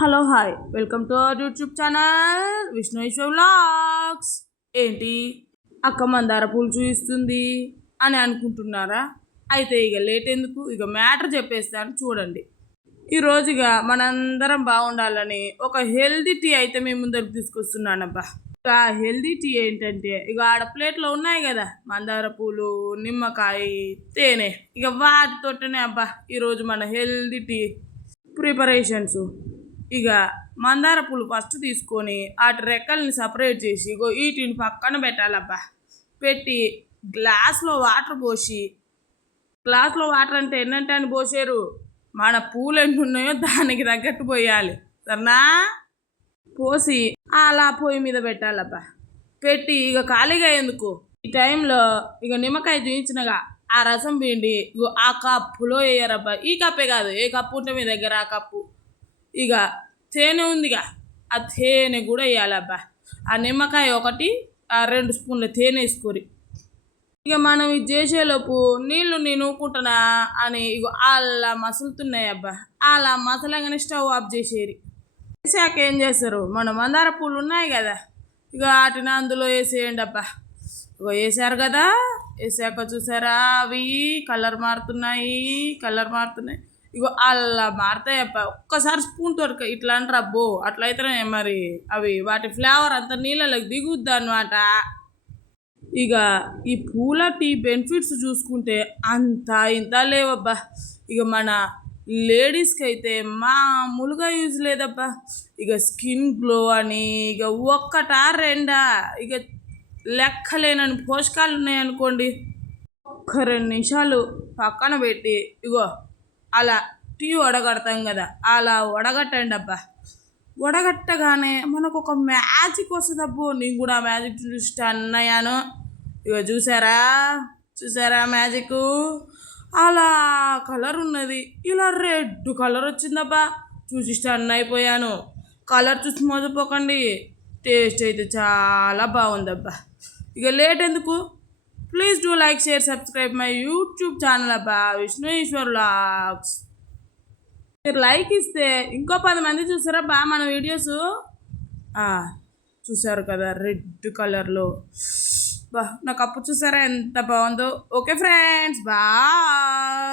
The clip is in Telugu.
Hello hi welcome to our YouTube channel Vishnu vlogs. ఏంటి అక్క మందార పూలు చూపిస్తుంది అని అనుకుంటున్నారా? అయితే ఇక లేట్ ఎందుకు, ఇక మ్యాటర్ చెప్పేస్తాను చూడండి. ఈరోజుగా మనందరం బాగుండాలని ఒక హెల్దీ టీ అయితే మీ ముందరకు తీసుకొస్తున్నానబ్బా. ఇక హెల్దీ టీ ఏంటంటే ఇక ఆడ ప్లేట్లో ఉన్నాయి కదా మందార పూలు, నిమ్మకాయ, తేనె, ఇక వాటితోటనే అబ్బా ఈరోజు మన హెల్దీ టీ ప్రిపరేషన్స్. ఇక మందార పూలు ఫస్ట్ తీసుకొని వాటి రెక్కల్ని సపరేట్ చేసి ఇగో వీటిని పక్కన పెట్టాలబ్బా. పెట్టి గ్లాస్లో వాటర్ పోసి, గ్లాస్లో వాటర్ అంటే ఎన్నంటే అని పోసారు, మన పూలు ఎన్ని ఉన్నాయో దానికి తగ్గట్టు పోయాలి సరేనా. పోసి అలా పొయ్యి మీద పెట్టాలబ్బా. పెట్టి ఇక ఖాళీగా ఎందుకు ఈ టైంలో ఇక నిమ్మకాయ చూపించినగా ఆ రసం పిండి ఇగో ఆ కప్పులో వేయరబ్బా. ఈ కప్పే కాదు, ఏ కప్పు ఉంటే మీ దగ్గర ఆ కప్పు. ఇక తేనె ఉందిగా ఆ తేనె కూడా వేయాలబ్బా. ఆ నిమ్మకాయ ఒకటి, ఆ 2 స్పూన్ల తేనె వేసుకొని ఇక మనం ఇది చేసేలోపు నీళ్ళు నేను ఊకుంటున్నా అని ఇగో అలా మసులుతున్నాయి అబ్బా. అలా మసలంగానే స్టవ్ ఆఫ్ చేసేది. వేసాక ఏం చేస్తారు, మన మందార పూలు ఉన్నాయి కదా ఇక వాటిని అందులో వేసేయండి అబ్బా. ఇగో వేసారు కదా, వేసాక చూసారా అవి కలర్ మారుతున్నాయి. ఇగో అలా మారుతాయి అబ్బా. ఒక్కసారి స్పూన్ తోడుక ఇట్లా అంటారు అబ్బో, అట్లయితేనే మరి అవి వాటి ఫ్లేవర్ అంతా నీళ్ళలోకి దిగుద్ది అనమాట. ఇక ఈ పూల టీ బెనిఫిట్స్ చూసుకుంటే అంత ఇంత లేవబ్బా. ఇక మన లేడీస్కి అయితే మామూలుగా యూజ్ లేదబ్బా. ఇక స్కిన్ గ్లో అని ఇక ఒక్కటా రెండా ఇక లెక్కలేనని పోషకాలు ఉన్నాయనుకోండి. ఒక్క 2 నిమిషాలు పక్కన పెట్టి ఇగో అలా టీ వడగడతాం కదా, అలా వడగట్టండి అబ్బా. వడగట్టగానే మనకు ఒక మ్యాజిక్ వస్తుంది అబ్బో. నేను కూడా మ్యాజిక్ చూసి అన్నయ్యాను. ఇక చూసారా మ్యాజిక్. అలా కలర్ ఉన్నది, ఇలా రెడ్ కలర్ వచ్చిందబ్బా. చూసి స్టన్ అయిపోయాను. కలర్ చూసి మోసపోకండి, టేస్ట్ అయితే చాలా బాగుందబ్బా. ఇక లేట్ ఎందుకు, please do like, share, subscribe my YouTube channel అబ్బా, విష్ణు వ్లాగ్స్. మీరు లైక్ ఇస్తే ఇంకో 10 మంది చూసారబ్బా మన వీడియోస్. చూసారు కదా రెడ్ కలర్లో బా, నా కప్పు చూసారా ఎంత బాగుందో. Okay friends, bye.